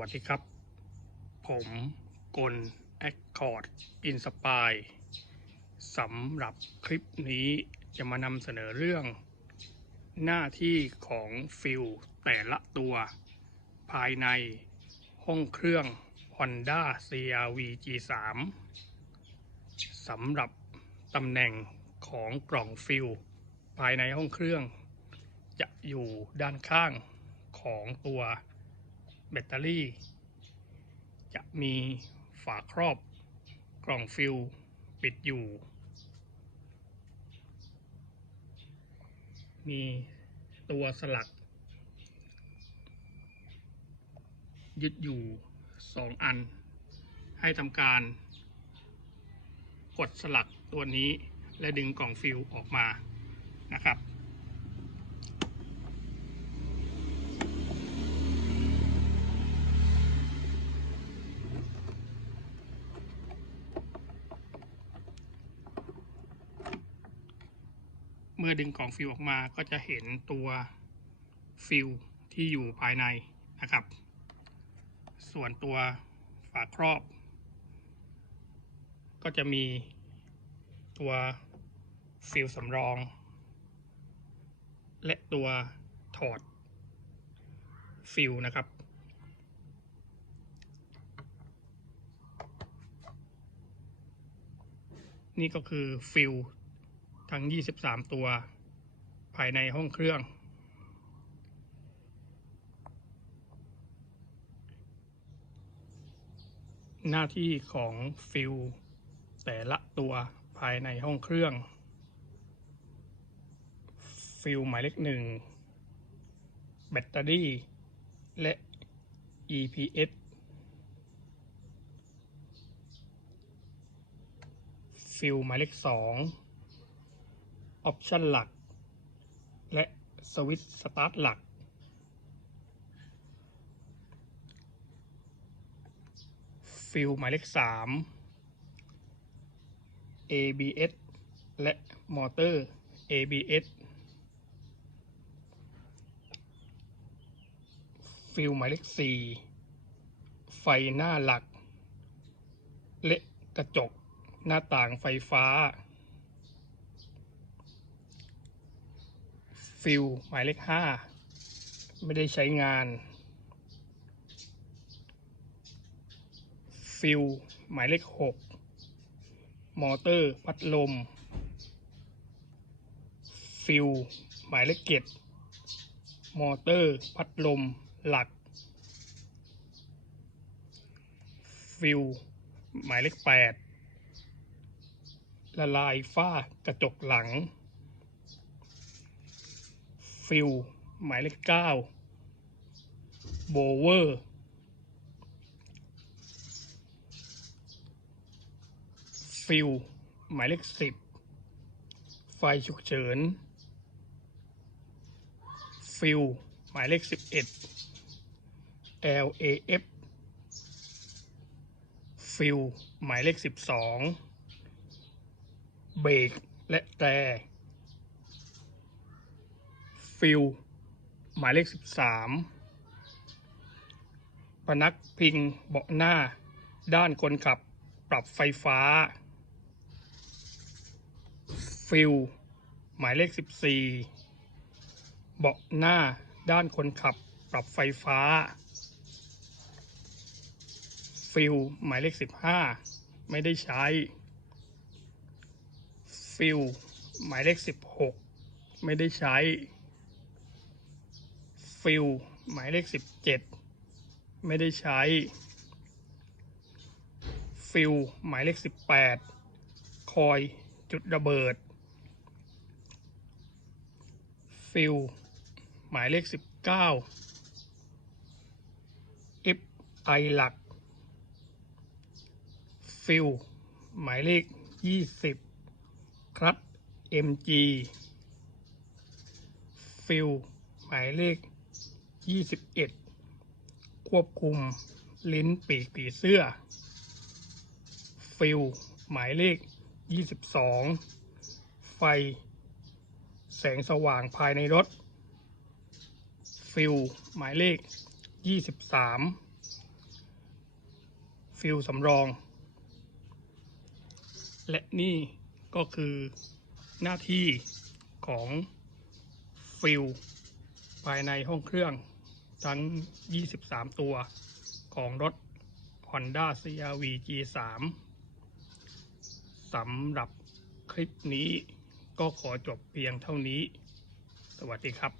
วัสดีครับ ผมกลแอคคอร์ดอินสปายสำหรับคลิปนี้จะมานำเสนอเรื่อง หน้าที่ของฟิลแต่ละตัว ภายในห้องเครื่อง Honda CRV G3 สำหรับตำแหน่งของกล่องฟิลภายในห้องเครื่อง จะอยู่ด้านข้างของตัว แบตเตอรี่ จะมีฝาครอบกล่องฟิลปิดอยู่ มีตัวสลัก ยึดอยู่สองอัน ให้ทำการ กดสลักตัวนี้และดึงกล่องฟิลออกมานะครับ เมื่อดึงกล่องฟิลออกมาก็จะเห็นตัวฟิลที่อยู่ภายในนะครับ ส่วนตัวฝาครอบ ก็จะมีตัวฟิลสำรอง และตัวถอดฟิลนะครับ นี่ก็คือฟิล ทั้ง 23 ตัว ภายในห้องเครื่อง หน้าที่ของฟิลแต่ละตัวภายในห้องเครื่อง ฟิลหมายเลขหนึ่งแบตเตอรี่ และ EPS ฟิลหมายเลขสอง ออปชันหลัก และสวิตช์สตาร์ทหลัก ฟิลหมายเลขสาม ABS และมอเตอร์ ABS ฟิลหมายเลขสี่ไฟหน้าหลักและกระจกหน้าต่างไฟฟ้า ฟิลหมายเลขห้าไม่ได้ใช้งาน ฟิลหมายเลขหกมอเตอร์พัดลม ฟิลหมายเลขเจ็ดมอเตอร์พัดลมหลัก ฟิลหมายเลขแปดละลายฝ้ากระจกหลัง ฟิลหมายเลขเก้าโบเวอร์ฟิลหมายเลขสิบไฟฉุกเฉิน ฟิลหมายเลขสิบเอ็ด LAF ฟิลหมายเลขสิบสองเบรกและแตร ฟิลหมายเลขสิบสามพนักพิงเบาะหน้า ด้านคนขับปรับไฟฟ้า ฟิลหมายเลขสิบสี่เบาะหน้าด้านคนขับปรับไฟฟ้า ฟิลหมายเลขสิบห้าไม่ได้ใช้ ฟิลหมายเลขสิบหกไม่ได้ใช้ ฟิลหมายเลขสิบเจ็ดไม่ได้ใช้ ฟิลหมายเลขสิบแปดคอยจุดระเบิด ฟิลหมายเลขสิบเก้า F I หลัก ฟิลหมายเลขยี่สิบครับ MG ฟิลหมายเลข ยี่สิบเอ็ดควบคุมลิ้นปีกผีเสื้อ ฟิลหมายเลขยี่สิบสองไฟ แสงสว่างภายในรถ ฟิลหมายเลข 23 ฟิลสำรอง และนี่ก็คือหน้าที่ของฟิลภายในห้องเครื่อง ทั้ง 23 ตัวของรถ Honda CRV G3 สำหรับคลิปนี้ก็ขอจบเพียงเท่านี้ สวัสดีครับ